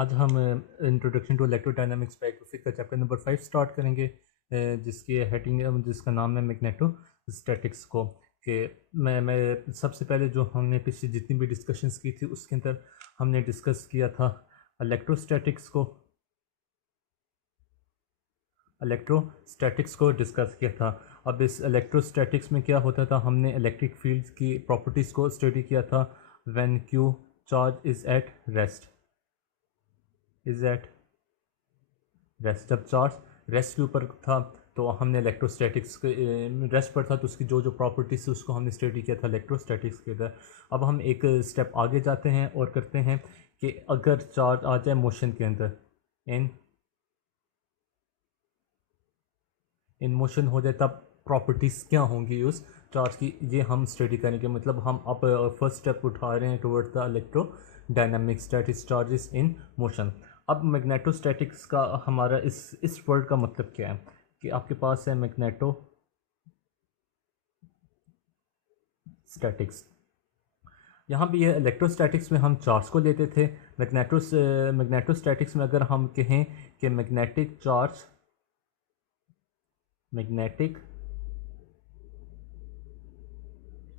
आज हम introduction to electrodynamics biographic का चैप्टर नंबर 5 स्टार्ट करेंगे, जिसकी हेडिंग जिसका नाम है मैग्नेटोस्टैटिक्स को। कि मैं सबसे पहले जो हमने पिछली जितनी भी डिस्कशंस की थी उसके अंदर हमने डिस्कस किया था इलेक्ट्रोस्टैटिक्स को डिस्कस किया था। अब इस इलेक्ट्रोस्टैटिक्स में क्या होता था, हमने इलेक्ट्रिक फील्ड की प्रॉपर्टीज़ को स्टडी किया था। When Q charge is at rest जब चार्ज रेस्ट के ऊपर था तो हमने इलेक्ट्रोस्टैटिक्स के रेस्ट पर था तो उसकी जो जो प्रॉपर्टीज थी उसको हमने स्टडी किया था इलेक्ट्रोस्टैटिक्स के अंदर। अब हम एक स्टेप आगे जाते हैं और करते हैं कि अगर चार्ज आ जाए मोशन के अंदर, इन मोशन हो जाए, तब प्रॉपर्टीज़ क्या होंगी उस चार्ज की, ये हम स्टडी करेंगे। मतलब हम अब फर्स्ट स्टेप उठा रहे हैं towards the electrodynamics, that is charges in motion. अब मैग्नेटोस्टैटिक्स का हमारा इस वर्ड का मतलब क्या है कि आपके पास है मैग्नेटोस्टैटिक्स। यहाँ भी ये इलेक्ट्रोस्टैटिक्स में हम चार्ज को लेते थे। मैग्नेटोस्टैटिक्स में अगर हम कहें कि मैग्नेटिक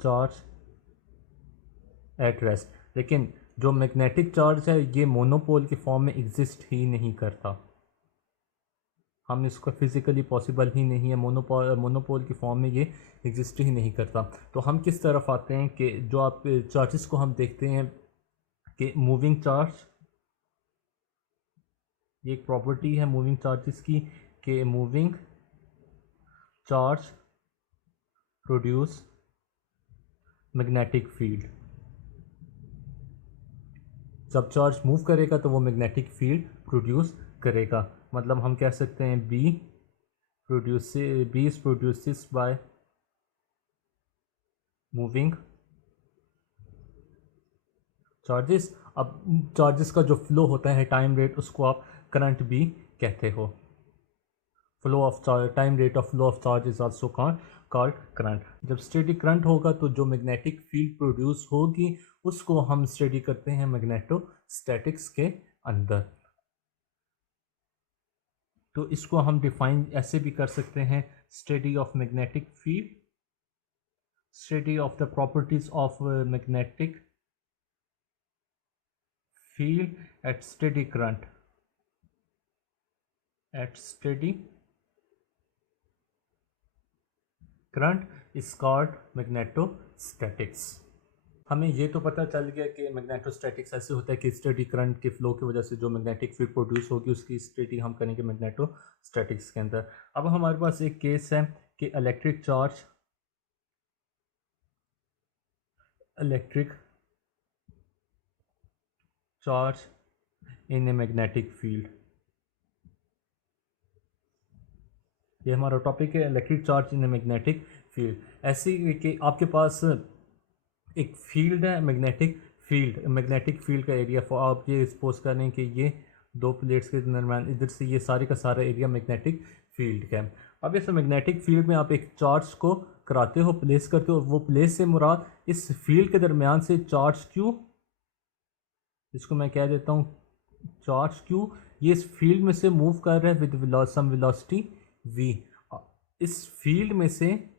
चार्ज एट रेस्ट, लेकिन जो मैग्नेटिक चार्ज है ये मोनोपोल के फॉर्म में एग्जिस्ट ही नहीं करता। हम इसका फिज़िकली पॉसिबल ही नहीं है, मोनोपोल की फॉर्म में ये एग्जिस्ट ही नहीं करता। तो हम किस तरफ आते हैं कि जो आप चार्जेस को हम देखते हैं कि मूविंग चार्ज, ये एक प्रॉपर्टी है मूविंग चार्जेस की कि moving charge produce magnetic field. जब चार्ज मूव करेगा तो वो मैग्नेटिक फील्ड प्रोड्यूस करेगा। मतलब हम कह सकते हैं B is produces by moving charges. अब चार्जेस का जो फ्लो होता है टाइम रेट, उसको आप करंट भी कहते हो। Time rate of flow of charge is also called current. जब स्टेडी करंट होगा तो जो मैग्नेटिक फील्ड प्रोड्यूस होगी उसको हम स्टडी करते हैं मैग्नेटोस्टैटिक्स के अंदर। तो इसको हम डिफाइन ऐसे भी कर सकते हैं, study of magnetic field, study of the properties of magnetic field at steady current is called magnetostatics. हमें ये तो पता चल गया कि मैग्नेटोस्टैटिक्स ऐसे होता है कि स्टेडी करंट के फ्लो की वजह से जो मैग्नेटिक फील्ड प्रोड्यूस होगी उसकी स्टडी हम करेंगे मैग्नेटोस्टैटिक्स के अंदर। अब हमारे पास एक केस है कि electric charge in a magnetic field. ये हमारा टॉपिक है, electric charge in a magnetic field. ऐसी कि आपके पास एक फील्ड है, मैग्नेटिक फील्ड का एरिया, आप ये सपोज करें कि ये दो प्लेट्स के दरम्यान इधर से ये सारे का सारा एरिया मैग्नेटिक फील्ड का है। अब इस मैग्नेटिक फील्ड में आप एक चार्ज को कराते हो, प्लेस करते हो, वो प्लेस से मुराद इस फील्ड के दरम्यान से चार्ज क्यू, इसको मैं कह देता हूँ चार्ज क्यू, ये इस फील्ड में से मूव कर रहा है विद सम वेलोसिटी v। इस फील्ड में से,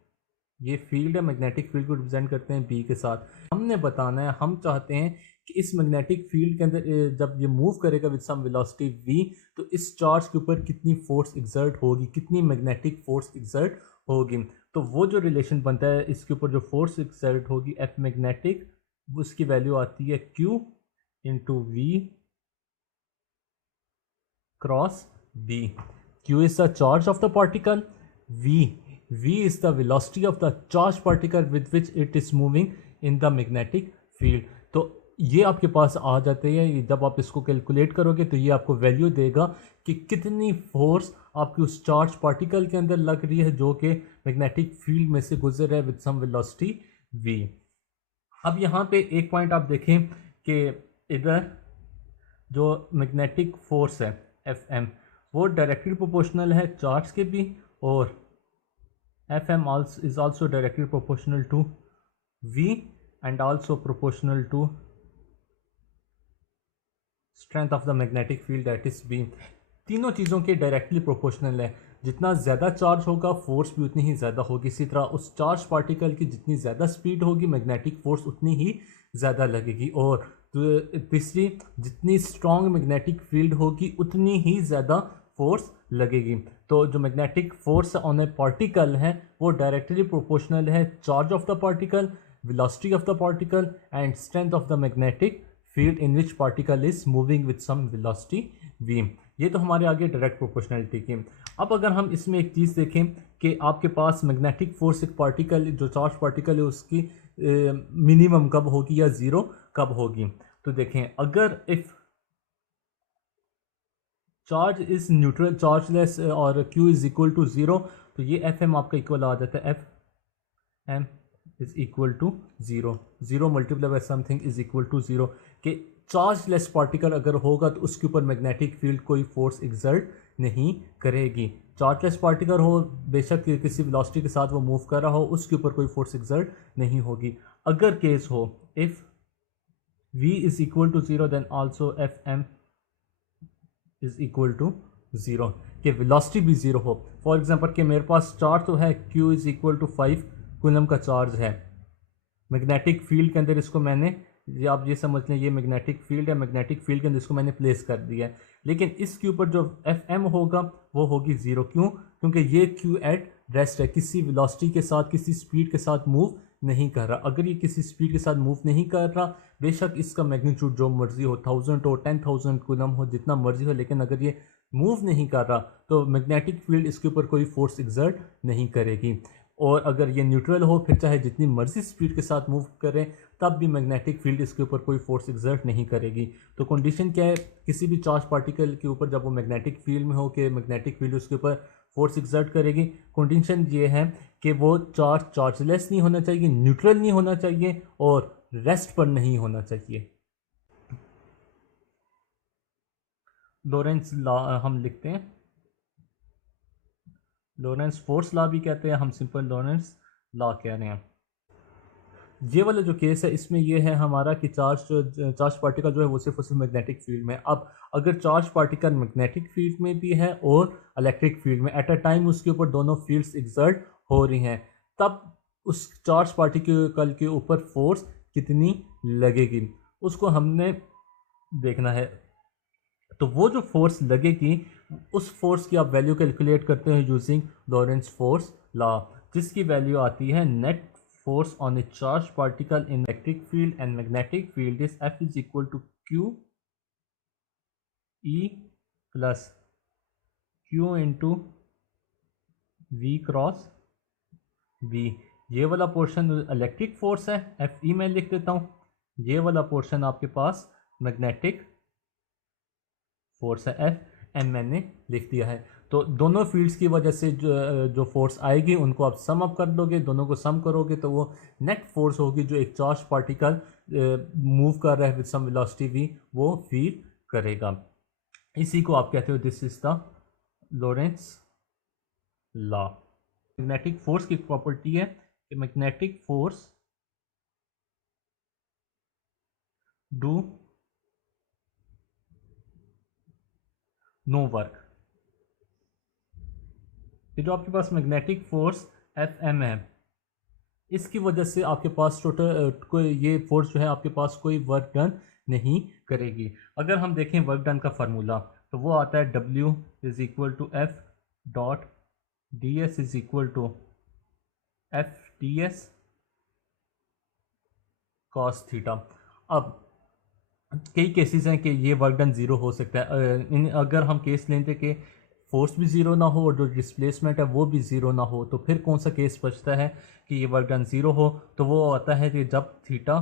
ये फील्ड है, मैग्नेटिक फील्ड को रिप्रेजेंट करते हैं b के साथ। हमने बताना है, हम चाहते हैं कि इस मैग्नेटिक फील्ड के अंदर जब ये मूव करेगा विद सम वेलोसिटी v, तो इस चार्ज के ऊपर कितनी फोर्स एक्सर्ट होगी, कितनी मैग्नेटिक फोर्स एक्सर्ट होगी। तो वो जो रिलेशन बनता है, इसके ऊपर जो फोर्स एक्सर्ट होगी एफ मैग्नेटिक, उसकी वैल्यू आती है q into v cross b। q is the charge of the particle, v is the velocity of the charged particle with which it is moving in the magnetic field। तो ये आपके पास आ जाते हैं। जब आप इसको कैलकुलेट करोगे तो ये आपको वैल्यू देगा कि कितनी फोर्स आपकी उस चार्ज पार्टिकल के अंदर लग रही है जो कि मैग्नेटिक फील्ड में से गुजर रहा है विद सम वेलोसिटी v। अब यहाँ पे एक पॉइंट आप देखें कि इधर जो मैग्नेटिक फोर्स है एफ एम, वो डायरेक्टली प्रोपोर्शनल है चार्ज के भी, और F M is also directly proportional to v and also proportional to strength of the magnetic field that is B, तीनों चीज़ों के डायरेक्टली प्रोपोर्शनल है। जितना ज़्यादा चार्ज होगा फोर्स भी उतनी ही ज़्यादा होगी। इसी तरह उस चार्ज पार्टिकल की जितनी ज़्यादा स्पीड होगी मैग्नेटिक फोर्स उतनी ही ज़्यादा लगेगी। और तीसरी, जितनी स्ट्रॉन्ग मैग्नेटिक फील्ड होगी उतनी ही ज़्यादा फोर्स लगेगी। तो जो magnetic force on A particle है वो डायरेक्टली प्रोपोर्शनल है charge of the particle, velocity of the particle and strength of the magnetic field in which particle is moving with some velocity v। ये तो हमारे आगे डायरेक्ट प्रोपोर्शनलिटी की। अब अगर हम इसमें एक चीज़ देखें कि आपके पास मैग्नेटिक फोर्स एक पार्टिकल जो चार्ज पार्टिकल है उसकी मिनिमम कब होगी या ज़ीरो कब होगी, तो देखें अगर if charge is neutral chargeless और q is equal to zero, तो ये एफ एम आपका इक्वल आ जाता है F M is equal to zero. Zero multiply by something is equal to zero. कि चार्जलेस पार्टिकल अगर होगा तो उसके ऊपर मैग्नेटिक फील्ड कोई फोर्स एक्सर्ट नहीं करेगी। चार्जलेस पार्टिकल हो बेशक किसी वेलोसिटी के साथ वो मूव कर रहा हो उसके ऊपर कोई फोर्स एक्सर्ट नहीं होगी। अगर केस हो if v is equal to zero then also F M is equal to zero, कि वेलोसिटी भी ज़ीरो हो। फॉर एग्जांपल कि मेरे पास चार्ज तो है q is equal to 5 coulomb का चार्ज है मैग्नेटिक फील्ड के अंदर, इसको मैंने आप ये समझ लें ये मैग्नेटिक फील्ड है, मैग्नेटिक फील्ड के अंदर इसको मैंने प्लेस कर दिया है। लेकिन इसके ऊपर जो एफ एम होगा वो होगी ज़ीरो। क्यों? क्योंकि ये क्यू एट रेस्ट है, किसी वेलोसिटी के साथ किसी स्पीड के साथ मूव नहीं कर रहा। अगर ये किसी स्पीड के साथ मूव नहीं कर रहा बेशक इसका मैग्नीट्यूड जो मर्जी हो 1000 हो 10,000 कूलम हो जितना मर्जी हो, लेकिन अगर ये मूव नहीं कर रहा तो मैग्नेटिक फील्ड इसके ऊपर कोई फोर्स एक्सर्ट नहीं करेगी। और अगर ये न्यूट्रल हो फिर चाहे जितनी मर्जी स्पीड के साथ मूव करें तब भी मैग्नेटिक फील्ड इसके ऊपर कोई फोर्स एक्सर्ट नहीं करेगी। तो कंडीशन क्या है किसी भी चार्ज पार्टिकल के ऊपर जब वो मैग्नेटिक फील्ड में हो कि मैग्नेटिक फील्ड उसके ऊपर फोर्स एक्सर्ट करेगी, कंडीशन ये है कि वो चार्ज चार्जलेस नहीं होना चाहिए, न्यूट्रल नहीं होना चाहिए और रेस्ट पर नहीं होना चाहिए। लॉरेंस लॉ हम लिखते हैं, लॉरेंस फोर्स लॉ भी कहते हैं, हम सिंपल लॉरेंस लॉ कह रहे हैं। ये वाला जो केस है इसमें ये है हमारा कि चार्ज पार्टिकल जो है वो सिर्फ और सिर्फ मैग्नेटिक फील्ड में। अब अगर चार्ज पार्टिकल मैग्नेटिक फील्ड में भी है और इलेक्ट्रिक फील्ड में एट अ टाइम उसके ऊपर दोनों फील्ड्स एक्सर्ट हो रही हैं, तब उस चार्ज पार्टिकल के ऊपर फोर्स कितनी लगेगी उसको हमने देखना है। तो वो जो फोर्स लगेगी उस फोर्स की आप वैल्यू कैलकुलेट करते हैं यूजिंग लॉरेंस फोर्स लॉ, जिसकी वैल्यू आती है net force on a charged particle in electric field and magnetic field is F is equal to Q E plus Q into V cross V। ये वाला portion electric force है F E मैं लिख देता हूँ, ये वाला पोर्शन आपके पास मैग्नेटिक फोर्स है एफ एम मैंने लिख दिया है। तो दोनों फील्ड्स की वजह से जो फोर्स आएगी उनको आप सम अप कर दोगे, दोनों को सम करोगे तो वो नेट फोर्स होगी जो एक चार्ज पार्टिकल मूव कर रहा है विद सम वेलोसिटी वी वो फील करेगा। इसी को आप कहते हो this is the Lorentz law. Magnetic force की प्रॉपर्टी है कि magnetic force do no work. ये जो आपके पास मैग्नेटिक फोर्स एफ एम है इसकी वजह से आपके पास टोटल कोई ये फोर्स जो है आपके पास कोई वर्क डन नहीं करेगी। अगर हम देखें वर्क डन का फार्मूला तो वो आता है W is equal to F dot D S is equal to F T S cos theta. अब कई केसेस हैं कि ये वर्क डन ज़ीरो हो सकता है। अगर हम केस लेते कि फोर्स भी ज़ीरो ना हो और जो डिस्प्लेसमेंट है वो भी ज़ीरो ना हो तो फिर कौन सा केस बचता है कि ये वर्क डन ज़ीरो हो, तो वो आता है कि जब theta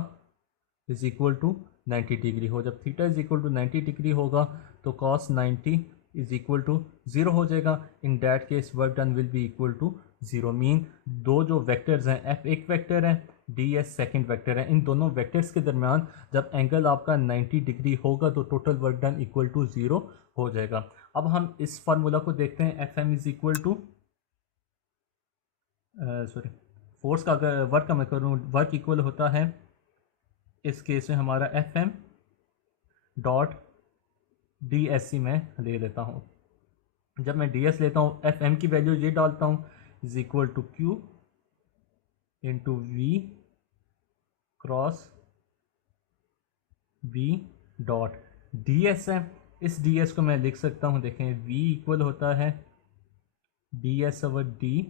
is equal to 90 degree हो। जब theta is equal to 90 degree होगा तो cos 90 is equal to zero हो जाएगा। In that case work done will be equal to zero. Mean दो जो वेक्टर्स हैं एफ एक वेक्टर है डी एस सेकेंड वेक्टर है, इन दोनों वेक्टर्स के दरमियान जब एंगल आपका 90 डिग्री होगा तो total work done equal to zero हो जाएगा। अब हम इस फार्मूला को देखते हैं F M is equal to sorry force का अगर वर्क का मैं करूँ वर्क इक्वल होता है इस केस में हमारा F M dot D S सी मैं ले लेता हूँ। जब मैं डी एस लेता हूँ, एफ एम की वैल्यू ये डालता हूँ is equal to Q into V cross V dot D S है। इस डी एस को मैं लिख सकता हूँ, देखें वी इक्वल होता है D S over D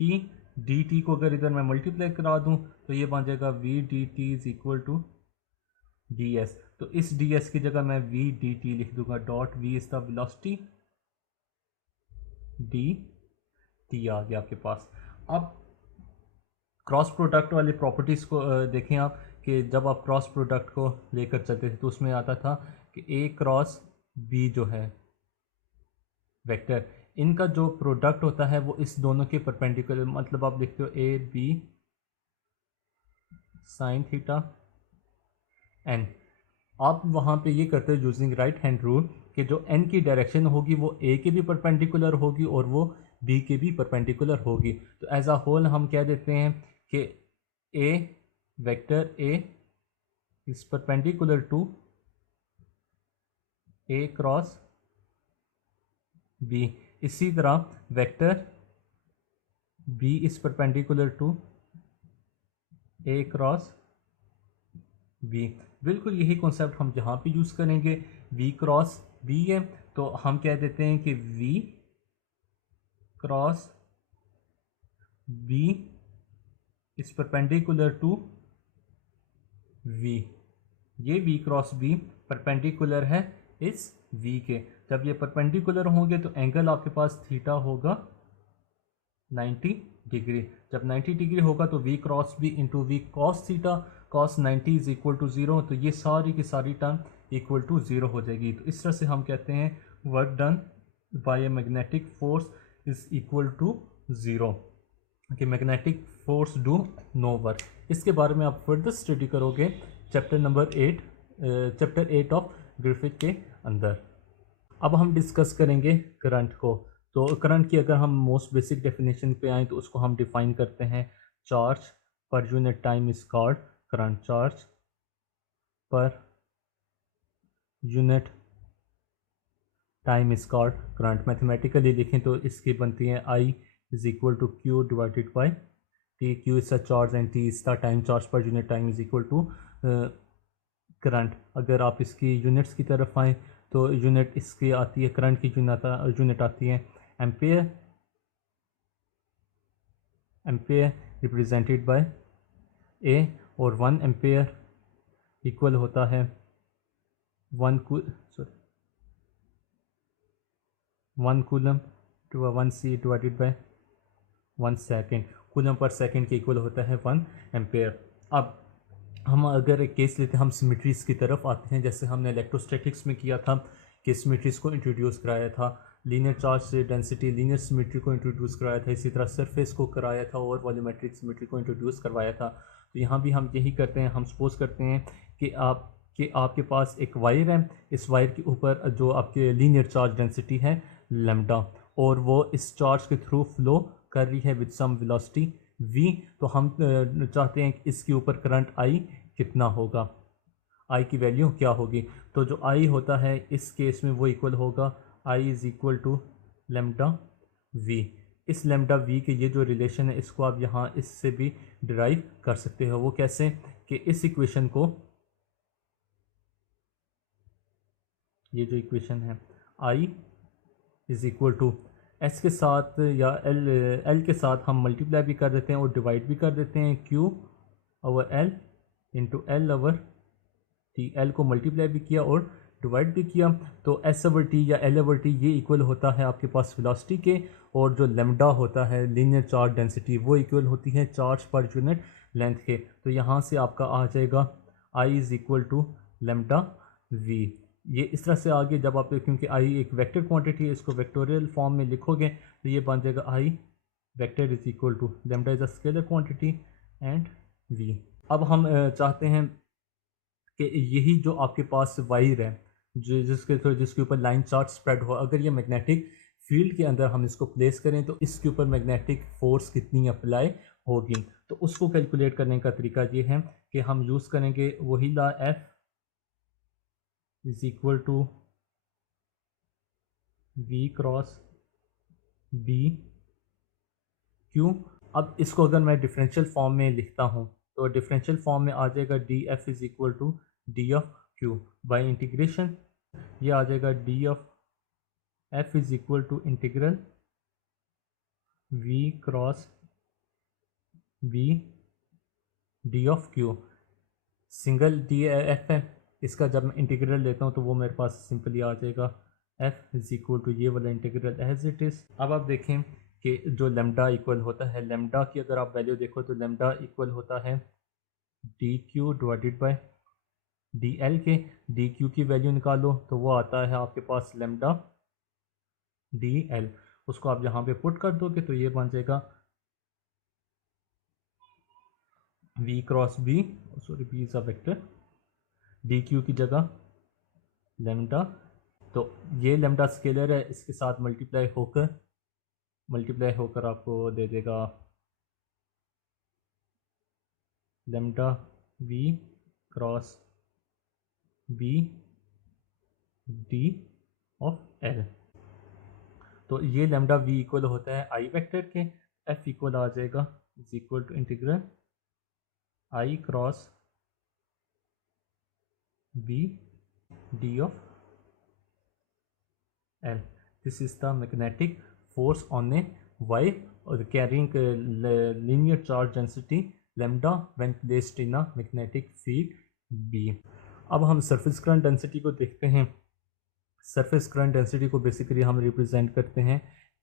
T. D T को अगर इधर मैं मल्टीप्लाई करा दूँ तो ये बन जाएगा V D T is equal to D S. तो इस डी एस की जगह मैं वी डी टी लिख दूंगा। Dot V is the velocity, D T आ गया आपके पास। अब क्रॉस प्रोडक्ट वाली प्रॉपर्टीज़ को देखें आप, कि जब आप क्रॉस प्रोडक्ट को लेकर चलते थे तो उसमें आता था कि ए क्रॉस बी जो है वेक्टर, इनका जो प्रोडक्ट होता है वो इस दोनों के परपेंडिकुलर, मतलब आप लिखते हो A B sine theta N. आप वहाँ पे ये करते हो यूजिंग राइट हैंड रूल कि जो एन की डायरेक्शन होगी वो ए के भी परपेंडिकुलर होगी और वो बी के भी परपेंडिकुलर होगी। तो एज अ होल हम कह देते हैं कि A vector A is perpendicular to A cross B. इसी तरह vector B is perpendicular to A cross B. बिल्कुल यही कॉन्सेप्ट हम यहाँ पे यूज़ करेंगे। वी क्रॉस बी है तो हम कह देते हैं कि V cross B is perpendicular to V. ये वी क्रॉस बी परपेंडिकुलर है इस वी के। जब ये परपेंडिकुलर होंगे तो एंगल आपके पास थीटा होगा 90 डिग्री। जब 90 डिग्री होगा तो V cross B into V cos theta cos 90 is equal to 0। तो ये सारी की सारी टर्म इक्वल टू 0 हो जाएगी। तो इस तरह से हम कहते हैं work done by a magnetic force is equal to 0, कि magnetic force do no work. इसके बारे में आप फर्दर स्टडी करोगे chapter number 8, chapter 8 of Griffith के अंदर। अब हम डिस्कस करेंगे करंट को। तो करंट की अगर हम मोस्ट बेसिक डेफिनेशन पे आएँ तो उसको हम डिफाइन करते हैं, charge per unit time is called current. Charge per unit time is called current. Mathematically लिखें तो इसकी बनती है I is equal to Q divided by T. Q is the charge and T is the time. Charge per unit time is equal to current. अगर आप इसकी units की तरफ आएँ तो यूनिट इसकी आती है, करंट की यूनिट आती है ampere. Ampere represented by A, और 1 एम्पेयर इक्वल होता है 1 coulomb to 1 C divided by 1 second. Coulomb पर सेकेंड के इक्वल होता है 1 एम्पेयर। अब हम अगर एक केस लेते हैं, हम सिमेट्रीज़ की तरफ आते हैं, जैसे हमने इलेक्ट्रोस्टैटिक्स में किया था कि सिमेट्रीज़ को इंट्रोड्यूस कराया था। लीनियर चार्ज से डेंसिटी लीनियर सिमेट्री को इंट्रोड्यूस कराया था, इसी तरह सरफेस को कराया था और वॉल्यूमेट्रिक सिमेट्री को इंट्रोड्यूस करवाया था। तो यहाँ भी हम यही करते हैं। हम सपोज करते हैं कि आपके पास एक वायर है, इस वायर के ऊपर जो आपके लीनियर चार्ज डेंसिटी है लैम्डा, और वो इस चार्ज के थ्रू फ्लो कर रही है विद सम वेलोसिटी v। तो हम चाहते हैं कि इसके ऊपर करंट I कितना होगा, I की वैल्यू क्या होगी। तो जो I होता है इस केस में वो इक्वल होगा I is equal to lambda v। इस लैम्डा v के ये जो रिलेशन है इसको आप यहाँ इससे भी डिराइव कर सकते हो। वो कैसे, कि इस इक्वेशन को, ये जो इक्वेशन है I is equal to S के साथ या एल के साथ हम मल्टीप्लाई भी कर देते हैं और डिवाइड भी कर देते हैं, Q over L into L over T. L को मल्टीप्लाई भी किया और डिवाइड भी किया, तो एस ओवर टी या एल ओवर टी ये इक्वल होता है आपके पास वेलोसिटी के, और जो लैम्डा होता है लीनियर चार्ज डेंसिटी वो इक्वल होती है चार्ज पर यूनिट लेंथ के। तो यहाँ से आपका आ जाएगा I is equal to lambda V. ये इस तरह से आगे जब आप, क्योंकि आई एक वेक्टर क्वांटिटी है, इसको वेक्टोरियल फॉर्म में लिखोगे तो ये बन जाएगा I vector is equal to lambda is a scalar quantity and V. अब हम चाहते हैं कि यही जो आपके पास वायर है जिसके ऊपर लाइन चार्ज स्प्रेड हो, अगर ये मैग्नेटिक फील्ड के अंदर हम इसको प्लेस करें तो इसके ऊपर मैग्नेटिक फोर्स कितनी अप्लाई होगी। तो उसको कैलकुलेट करने का तरीका ये है कि हम यूज़ करेंगे वही law, F is equal to V cross B Q. अब इसको अगर मैं डिफरेंशियल फॉर्म में लिखता हूँ तो डिफरेंशियल फॉर्म में आ जाएगा D F is equal to D of Q by integration. ये आ जाएगा D of F is equal to integral V cross B D of Q. Single D F है, इसका जब मैं इंटीग्रल लेता हूँ तो वो मेरे पास सिंपली आ जाएगा एफ इज इक्वल टू ये वाला इंटीग्रल एज इट इज़। अब आप देखें कि जो लेमडा इक्वल होता है, लेमडा की अगर आप वैल्यू देखो तो लेमडा इक्वल होता है D Q divided by D L के। डी क्यू की वैल्यू निकालो तो वो आता है आपके पास लेमडा डी एल। उसको आप यहाँ पे पुट कर दोगे तो ये बन जाएगा V cross B, sorry B is a vector, D Q की जगह लेमडा। तो ये लेमडा स्केलर है, इसके साथ मल्टीप्लाई होकर आपको दे देगा lambda V cross B D of L. तो ये लेमडा वी इक्वल होता है आई वेक्टर के, एफ इक्वल आ जाएगा is equal to integral I cross B D of L. This is the magnetic force on a wire or carrying a linear charge density lambda when placed in a magnetic field B। अब हम surface current density को देखते हैं। Surface current density को basically हम represent करते हैं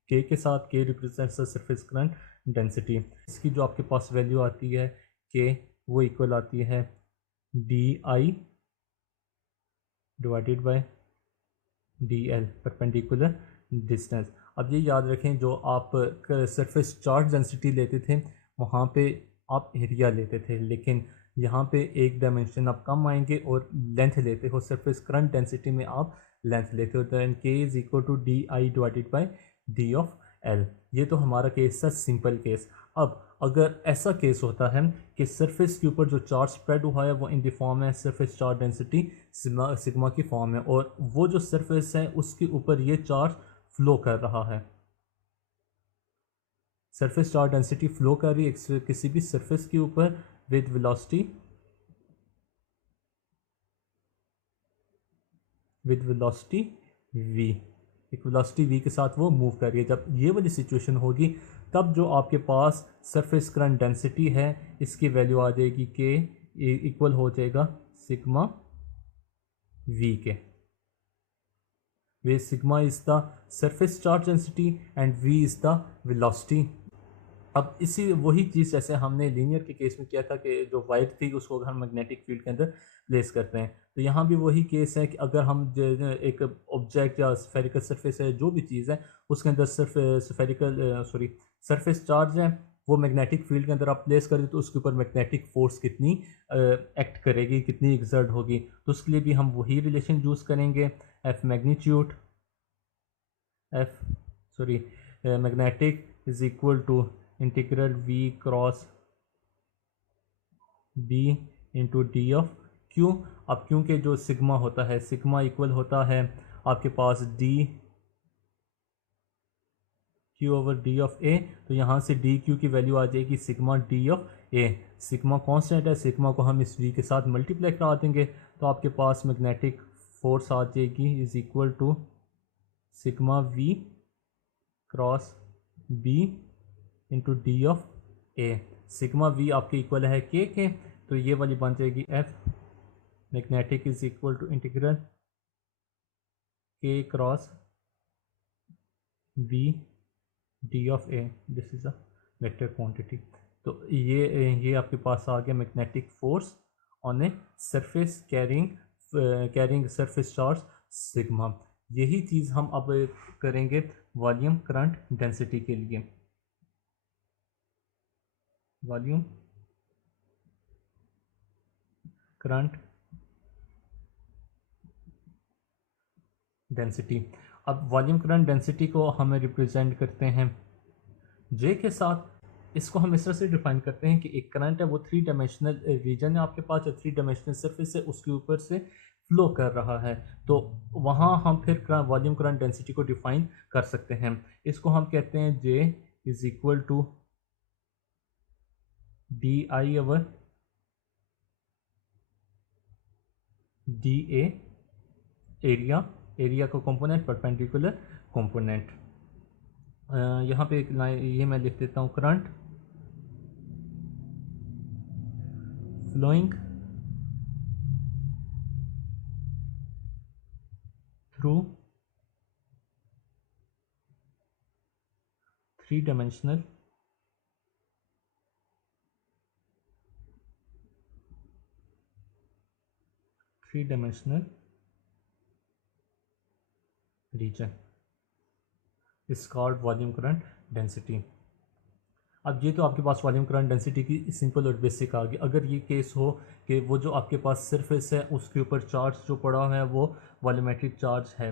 K के साथ। K represents the surface current density. इसकी जो आपके पास वैल्यू आती है K, वो इक्वल आती है D I divided by D L, perpendicular distance. अब ये याद रखें, जो आप सरफेस चार्ज डेंसिटी लेते थे वहाँ पे आप एरिया लेते थे, लेकिन यहाँ पे एक डायमेंशन आप कम आएंगे और लेंथ लेते हो। सरफेस करंट डेंसिटी में आप लेंथ लेते हो। Then K is equal to D I divided by D of L. ये तो हमारा केस है सिंपल केस। अब अगर ऐसा केस होता है कि सरफेस के ऊपर जो चार्ज स्प्रेड हुआ है वो इन द फॉर्म है सरफेस चार्ज डेंसिटी सिग्मा की फॉर्म है, और वो जो सरफेस है उसके ऊपर ये चार्ज फ्लो कर रहा है, सरफेस चार्ज डेंसिटी फ्लो कर रही है किसी भी सरफेस के ऊपर विद वेलोसिटी v, एक वेलोसिटी v के साथ वो मूव कर रही है। जब ये वाली सिचुएशन होगी तब जो आपके पास सरफेस करंट डेंसिटी है इसकी वैल्यू आ जाएगी के इक्वल हो जाएगा सिग्मा v के। Where sigma is the surface charge density and v is the velocity. अब इसी वही चीज़ जैसे हमने लीनियर के केस में किया था कि जो वायर थी उसको अगर हम मैग्नेटिक फील्ड के अंदर प्लेस करते हैं, तो यहाँ भी वही केस है कि अगर हम एक ऑब्जेक्ट या स्फेरिकल सरफेस है, जो भी चीज़ है उसके अंदर सरफेस चार्ज है, वो मैग्नेटिक फील्ड के अंदर आप प्लेस करें तो उसके ऊपर मैग्नेटिक फोर्स कितनी एक्ट करेगी, कितनी एक्सर्ट होगी। तो उसके लिए भी हम वही रिलेशन यूज़ करेंगे, magnetic is equal to integral V cross B into D of Q. अब क्योंकि जो सिग्मा होता है, सिग्मा इक्वल होता है आपके पास D Q over D of A, तो यहाँ से डी क्यू की वैल्यू आ जाएगी sigma D of A. Sigma constant है, सिग्मा को हम इस वी के साथ मल्टीप्लाई करा देंगे तो आपके पास मैग्नेटिक फोर्स आ जाएगी is equal to sigma V cross B into D of A. Sigma V आपके इक्वल है के, तो ये वाली बन जाएगी F magnetic is equal to integral K cross B D of A. This is a vector quantity. तो ये आपके पास आ गया magnetic force on a surface carrying surface charge sigma. यही चीज़ हम अब करेंगे वॉल्यूम करंट डेंसिटी के लिए। Volume current density. अब वॉल्यूम करंट डेंसिटी को हम रिप्रेजेंट करते हैं जे के साथ। इसको हम इस तरह से डिफाइन करते हैं कि एक करंट है वो 3 डायमेंशनल रीजन है आपके पास, या 3 डायमेंशनल सरफेस है, उसके ऊपर से फ्लो कर रहा है, तो वहाँ हम फिर वॉल्यूम करंट डेंसिटी को डिफाइन कर सकते हैं। इसको हम कहते हैं J is equal to D I over D A, area, area का कंपोनेंट परपेंडिकुलर कंपोनेंट। यहाँ पे एक लाइन ये मैं लिख देता हूँ, current flowing through three dimensional region is called volume current density. अब ये तो आपके पास वॉल्यूम करंट डेंसिटी की सिंपल और बेसिक आ गई। अगर ये केस हो कि वो जो आपके पास सरफेस है उसके ऊपर चार्ज जो पड़ा है वो वॉल्यूमेट्रिक चार्ज है,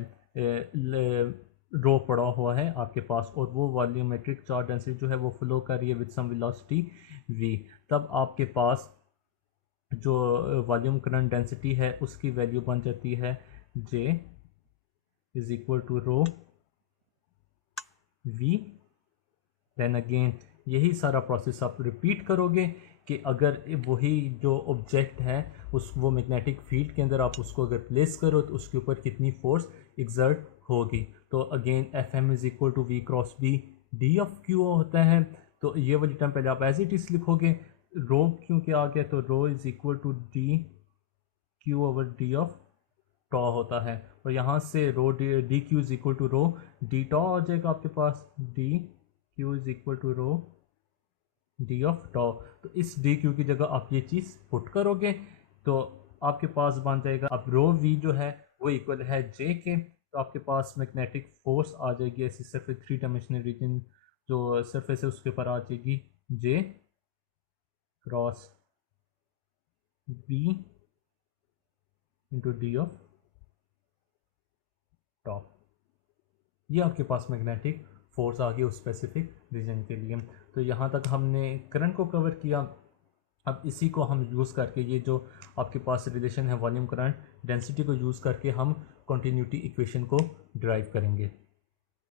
रो पड़ा हुआ है आपके पास, और वो वॉल्यूमेट्रिक चार्ज डेंसिटी जो है वो फ्लो कर रही है विद सम वेलोसिटी v, तब आपके पास जो वॉल्यूम करंट डेंसिटी है उसकी वैल्यू बन जाती है J is equal to rho v। Then again यही सारा प्रोसेस आप रिपीट करोगे कि अगर वही जो ऑब्जेक्ट है उस वो मैग्नेटिक फील्ड के अंदर आप उसको अगर प्लेस करो तो उसके ऊपर कितनी फोर्स एग्जर्ट होगी। तो again F M is equal to V cross B D of Q होता है। तो ये वाली टर्म पहले आप एज इट इज लिखोगे, रो क्यू क्या आ गया, तो rho is equal to D Q over D of tau होता है, और यहाँ से rho D Q is equal to rho D tau आ जाएगा आपके पास, D Q is equal to rho D of tau. तो इस डी क्यू की जगह आप ये चीज़ पुट करोगे तो आपके पास बन जाएगा, अब रो वी जो है वो इक्वल है जे के, तो आपके पास मैग्नेटिक फोर्स आ जाएगी ऐसी सरफेस थ्री डायमेंशनल रीजन जो सरफेस है उसके ऊपर आ जाएगी J cross B into D of tau. ये आपके पास मैग्नेटिक फोर्स आ गई उस स्पेसिफिक रीजन के लिए। तो यहाँ तक हमने करंट को कवर किया। अब इसी को हम यूज़ करके, ये जो आपके पास रिलेशन है वॉल्यूम करंट डेंसिटी को यूज़ करके हम कॉन्टीन्यूटी इक्वेशन को ड्राइव करेंगे।